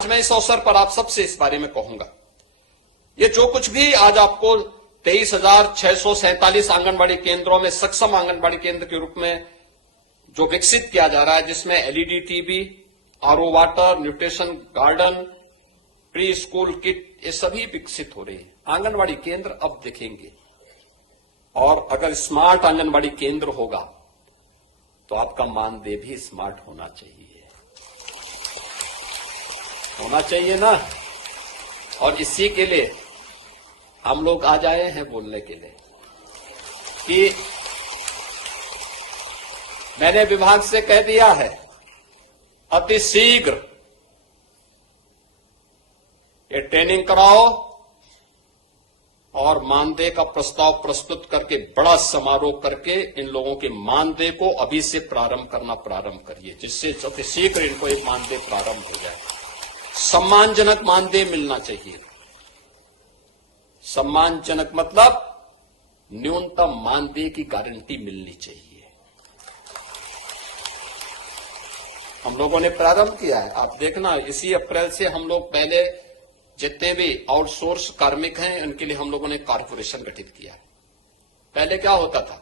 मैं इस अवसर पर आप सबसे इस बारे में कहूंगा, ये जो कुछ भी आज आपको 23,647 आंगनबाड़ी केंद्रों में सक्षम आंगनबाड़ी केंद्र के रूप में जो विकसित किया जा रहा है, जिसमें LED TV, RO water, nutrition garden, pre school kit, ये सभी विकसित हो रही है। आंगनबाड़ी केंद्र अब दिखेंगे और अगर स्मार्ट आंगनबाड़ी केंद्र होगा तो आपका मानदेय भी स्मार्ट होना चाहिए ना। और इसी के लिए हम लोग आज आए हैं बोलने के लिए कि मैंने विभाग से कह दिया है, अति शीघ्र ये ट्रेनिंग कराओ और मानदेय का प्रस्ताव प्रस्तुत करके बड़ा समारोह करके इन लोगों के मानदेय को अभी से प्रारंभ करिए, जिससे अति शीघ्र इनको एक मानदेय प्रारंभ हो जाए। सम्मानजनक मानदेय मिलना चाहिए। सम्मानजनक मतलब न्यूनतम मानदेय की गारंटी मिलनी चाहिए। हम लोगों ने प्रारंभ किया है, आप देखना इसी अप्रैल से हम लोग पहले जितने भी आउटसोर्स कार्मिक हैं उनके लिए हम लोगों ने कॉर्पोरेशन गठित किया है। पहले क्या होता था,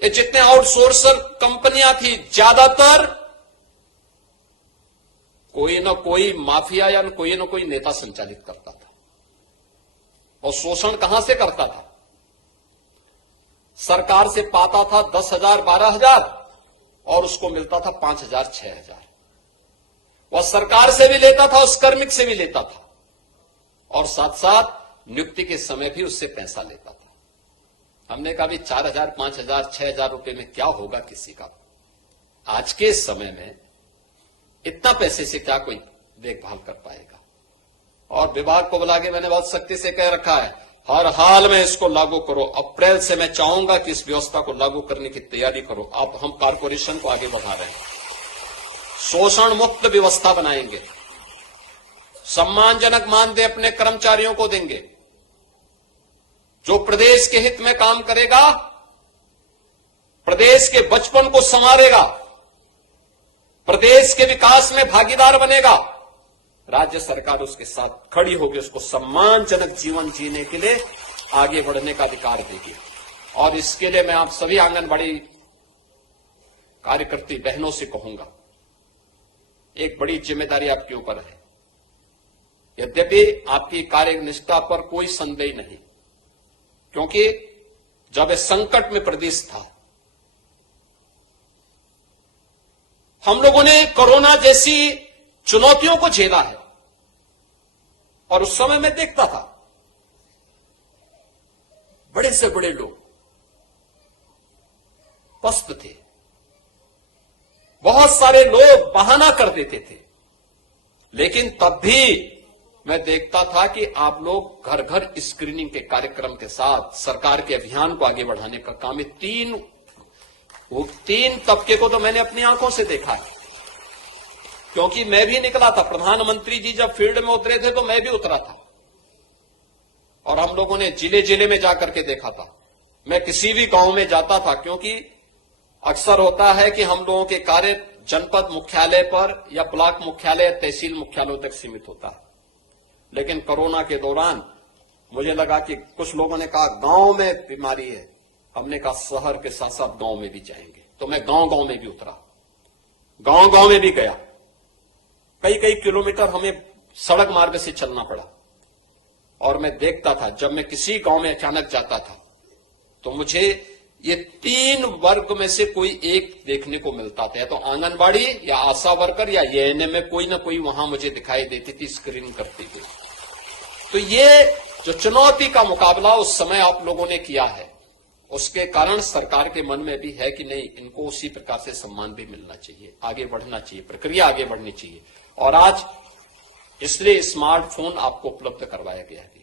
ये जितने आउटसोर्सर कंपनियां थी ज्यादातर कोई ना कोई माफिया या कोई ना कोई नेता संचालित करता था। और शोषण कहां से करता था? सरकार से पाता था 10,000 12,000 और उसको मिलता था 5,000 6,000। वह सरकार से भी लेता था, उस कार्मिक से भी लेता था और साथ साथ नियुक्ति के समय भी उससे पैसा लेता था। हमने कहा भी 4,000 5,000 6,000 रुपए में क्या होगा किसी का? आज के समय में इतना पैसे से क्या कोई देखभाल कर पाएगा? और विभाग को बुला के मैंने बहुत सख्ती से कह रखा है, हर हाल में इसको लागू करो। अप्रैल से मैं चाहूंगा कि इस व्यवस्था को लागू करने की तैयारी करो। अब हम कॉर्पोरेशन को आगे बढ़ा रहे हैं, शोषण मुक्त व्यवस्था बनाएंगे, सम्मानजनक मानदेय अपने कर्मचारियों को देंगे। जो प्रदेश के हित में काम करेगा, प्रदेश के बचपन को संवारेगा, प्रदेश के विकास में भागीदार बनेगा, राज्य सरकार उसके साथ खड़ी होगी, उसको सम्मानजनक जीवन जीने के लिए आगे बढ़ने का अधिकार देगी। और इसके लिए मैं आप सभी आंगनबाड़ी कार्यकर्ती बहनों से कहूंगा, एक बड़ी जिम्मेदारी आपके ऊपर है। यद्यपि आपकी कार्यनिष्ठा पर कोई संदेह नहीं, क्योंकि जब इस संकट में प्रदेश था, हम लोगों ने कोरोना जैसी चुनौतियों को झेला है। और उस समय मैं देखता था बड़े से बड़े लोग पस्त थे, बहुत सारे लोग बहाना कर देते थे, लेकिन तब भी मैं देखता था कि आप लोग घर घर स्क्रीनिंग के कार्यक्रम के साथ सरकार के अभियान को आगे बढ़ाने का काम है। तीन तबके को तो मैंने अपनी आंखों से देखा है, क्योंकि मैं भी निकला था। प्रधानमंत्री जी जब फील्ड में उतरे थे तो मैं भी उतरा था और हम लोगों ने जिले जिले में जाकर के देखा था। मैं किसी भी गांव में जाता था, क्योंकि अक्सर होता है कि हम लोगों के कार्य जनपद मुख्यालय पर या ब्लॉक मुख्यालय या तहसील मुख्यालयों तक सीमित होता है। लेकिन कोरोना के दौरान मुझे लगा कि कुछ लोगों ने कहा गांव में बीमारी है, हमने कहा शहर के साथ साथ गांव में भी जाएंगे। तो मैं गांव गांव में भी उतरा, गांव गांव में भी गया। कई कई किलोमीटर हमें सड़क मार्ग से चलना पड़ा और मैं देखता था, जब मैं किसी गांव में अचानक जाता था तो मुझे ये 3 वर्ग में से कोई एक देखने को मिलता था, या तो आंगनबाड़ी या आशा वर्कर या एएनएम में कोई ना कोई वहां मुझे दिखाई देती थी स्क्रीनिंग करती थी। तो ये जो चुनौती का मुकाबला उस समय आप लोगों ने किया है, उसके कारण सरकार के मन में भी है कि नहीं, इनको उसी प्रकार से सम्मान भी मिलना चाहिए, आगे बढ़ना चाहिए, प्रक्रिया आगे बढ़नी चाहिए। और आज इसलिए स्मार्टफोन आपको उपलब्ध करवाया गया है।